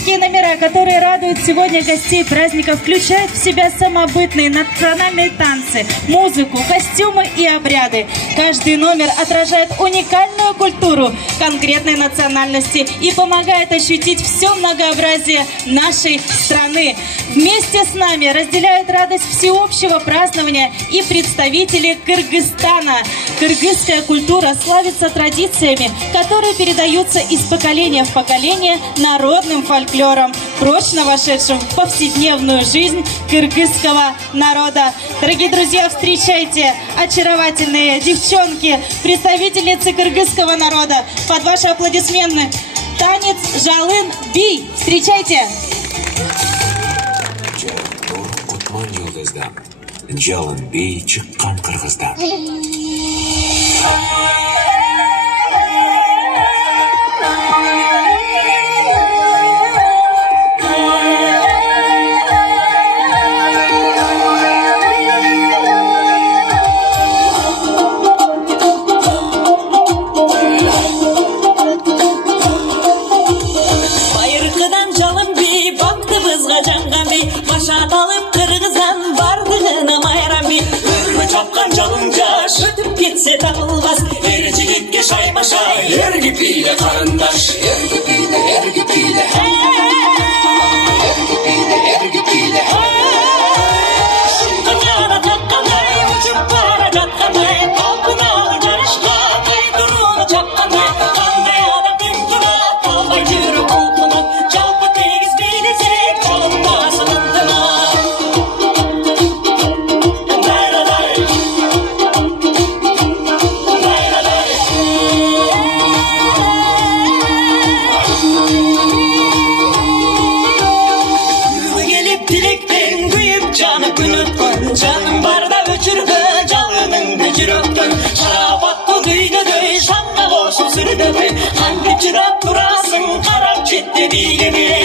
Кыргызские номера, которые радуют сегодня гостей праздника, включают в себя самобытные национальные танцы, музыку, костюмы и обряды. Каждый номер отражает уникальную культуру конкретной национальности и помогает ощутить все многообразие нашей страны. Вместе с нами разделяют радость всеобщего празднования и представители Кыргызстана. Кыргызская культура славится традициями, которые передаются из поколения в поколение народным фольклором, прочно вошедшим в повседневную жизнь кыргызского народа. Дорогие друзья, встречайте очаровательные девчонки, представительницы кыргызского народа. Под ваши аплодисменты танец Жалын Би. Встречайте! Жалын Би чыккан Кыргыздан. Байыркыдан жалын би, бактыбызга жанган би, машат алып Кыргыздан бардыгына майрам би. Өргө чапкан жалын жаш, өтүп кетсе табылбас, эр жигитке шаймашай, эрги бийле карындаш, эрги бийле, эрги бийле. Эрги бийле. Шуңгана таккандай, учуп бара жаткандай, талпына жарышка, кайдырууну чапкандай, кандай адам күнкүнө, талбай жүрүп улкунуп, жалпы тегиз бийлесек, жолундасын ынтымак. Canı günütkün, canım barda öçürgü, жалыныңды жүрөктөн. Шапаттуу дүйнөдөй, шамга кошуп сүрдөбөй, кантип чыдап турасың, карап четте бийлеме.